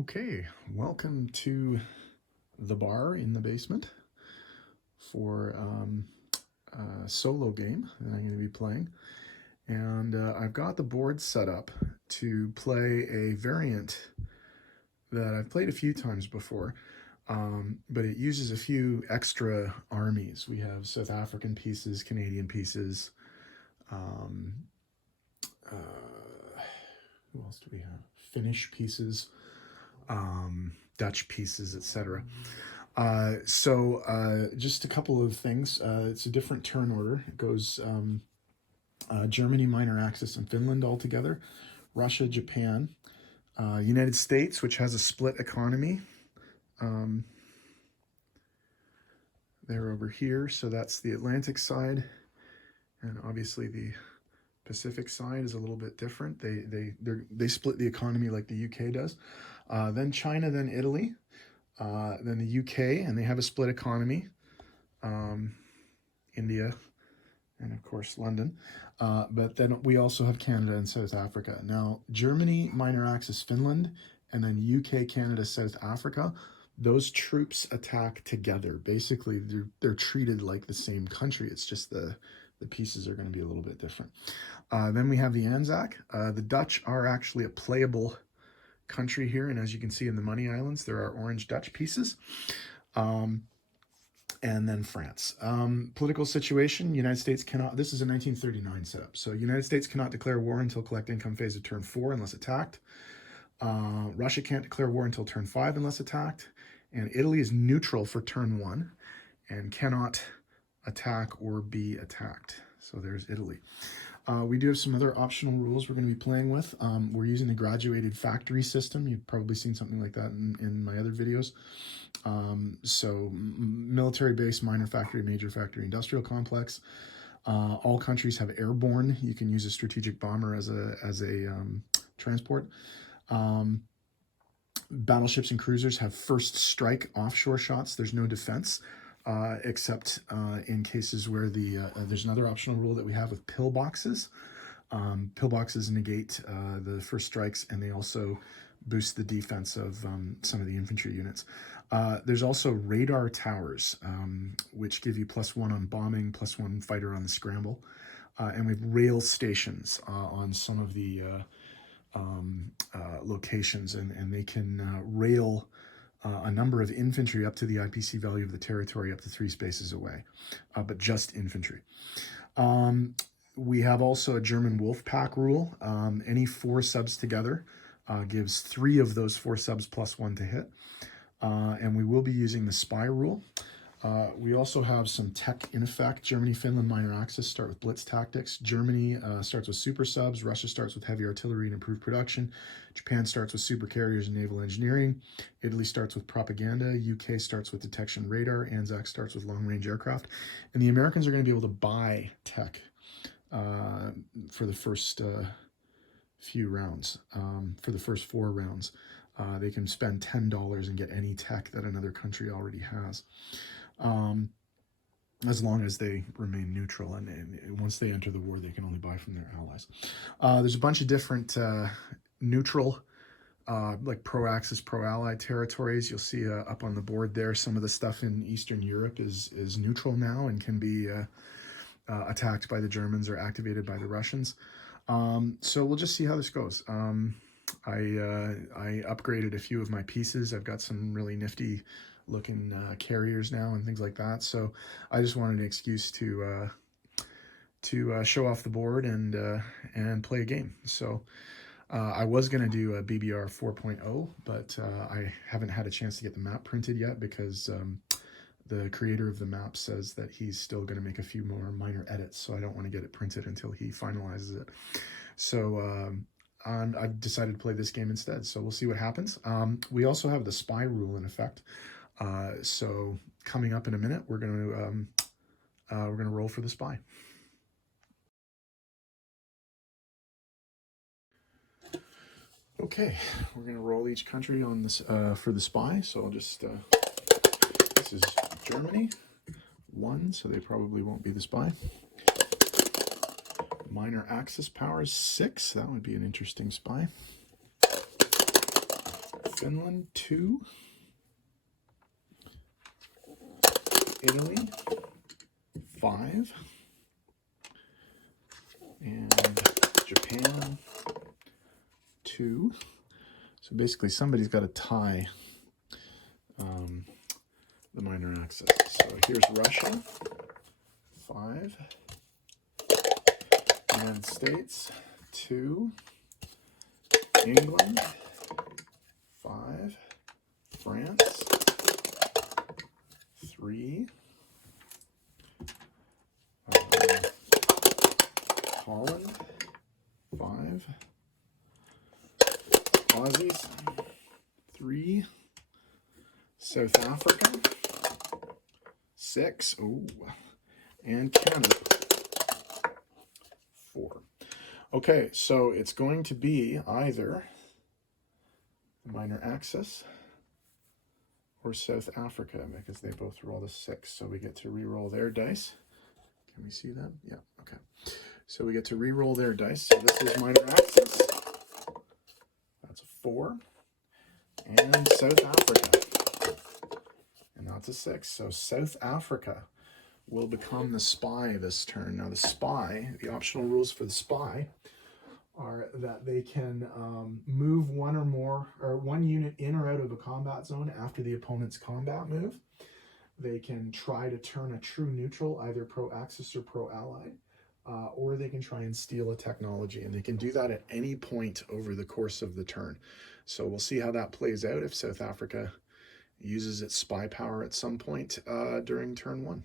Okay, welcome to the bar in the basement for a solo game that I'm going to be playing. And I've got the board set up to play a variant that I've played a few times before, but it uses a few extra armies. We have South African pieces, Canadian pieces, um, who else do we have? Finnish pieces, Dutch pieces, etc. Just a couple of things. It's a different turn order. It goes Germany, Minor Axis, and Finland all together. Russia, Japan, United States, which has a split economy. They're over here, so that's the Atlantic side, and obviously the Pacific side is a little bit different. They split the economy like the UK does. Then China, then Italy, then the UK, and they have a split economy. India, and of course London. But then we also have Canada and South Africa. Now, Germany, Minor Axis, Finland, and then UK, Canada, South Africa, those troops attack together. Basically, they're treated like the same country. It's just the pieces are going to be a little bit different. Then we have the Anzac. The Dutch are actually a playable country here, and as you can see in the Money Islands, there are orange Dutch pieces. And then France. Political situation, United States cannot, this is a 1939 setup, so United States cannot declare war until collect income phase of turn 4 unless attacked. Russia can't declare war until turn 5 unless attacked. And Italy is neutral for turn 1 and cannot attack or be attacked. So there's Italy. We do have some other optional rules we're going to be playing with. We're using the graduated factory system. You've probably seen something like that in my other videos. So military base, minor factory, major factory, industrial complex. All countries have airborne. You can use a strategic bomber as a transport. Battleships and cruisers have first strike offshore shots. There's no defense. Except in cases where there's another optional rule that we have with pillboxes. Pillboxes negate the first strikes, and they also boost the defense of some of the infantry units. There's also radar towers, which give you +1 on bombing, +1 fighter on the scramble. And we have rail stations on some of the locations, and they can rail a number of infantry up to the IPC value of the territory up to 3 spaces away, but just infantry. We have also a German wolf pack rule. Any 4 subs together gives 3 of those 4 subs +1 to hit. And we will be using the spy rule. We also have some tech in effect. Germany, Finland, Minor Axis start with blitz tactics. Germany starts with super subs. Russia starts with heavy artillery and improved production. Japan starts with super carriers and naval engineering. Italy starts with propaganda. UK starts with detection radar. Anzac starts with long-range aircraft. And the Americans are going to be able to buy tech for the first few rounds. For the first 4 rounds. They can spend $10 and get any tech that another country already has. As long as they remain neutral, and once they enter the war, they can only buy from their allies. There's a bunch of different neutral, like pro-Axis, pro-Ally territories. You'll see up on the board there, some of the stuff in Eastern Europe is neutral now and can be attacked by the Germans or activated by the Russians. So we'll just see how this goes. I upgraded a few of my pieces. I've got some really nifty looking carriers now and things like that. So I just wanted an excuse to show off the board and play a game. So I was going to do a BBR 4.0, but I haven't had a chance to get the map printed yet because the creator of the map says that he's still going to make a few more minor edits. So I don't want to get it printed until he finalizes it. So I've decided to play this game instead, so we'll see what happens. We also have the spy rule in effect. So coming up in a minute, we're gonna roll for the spy. Okay, we're gonna roll each country on this for the spy. So I'll just this is Germany 1, so they probably won't be the spy. Minor Axis powers 6. That would be an interesting spy. Finland 2, Italy 5, and Japan 2. So basically somebody's got to tie the minor axis. So here's Russia 5, United States 2, England 5, France 3, Holland 5, Aussies 3, South Africa 6, ooh, and Canada 4. Okay, so it's going to be either the minor axis or South Africa, because they both rolled a 6. So we get to re-roll their dice. Can we see that? Yeah, okay. So we get to re-roll their dice. So this is minor axis. That's a 4. And South Africa. And that's a 6. So South Africa will become the spy this turn. Now the spy, the optional rules for the spy are that they can move one or more, or one unit in or out of a combat zone after the opponent's combat move. They can try to turn a true neutral, either pro-Axis or pro-Allied, or they can try and steal a technology, and they can do that at any point over the course of the turn. So we'll see how that plays out if South Africa uses its spy power at some point during turn 1.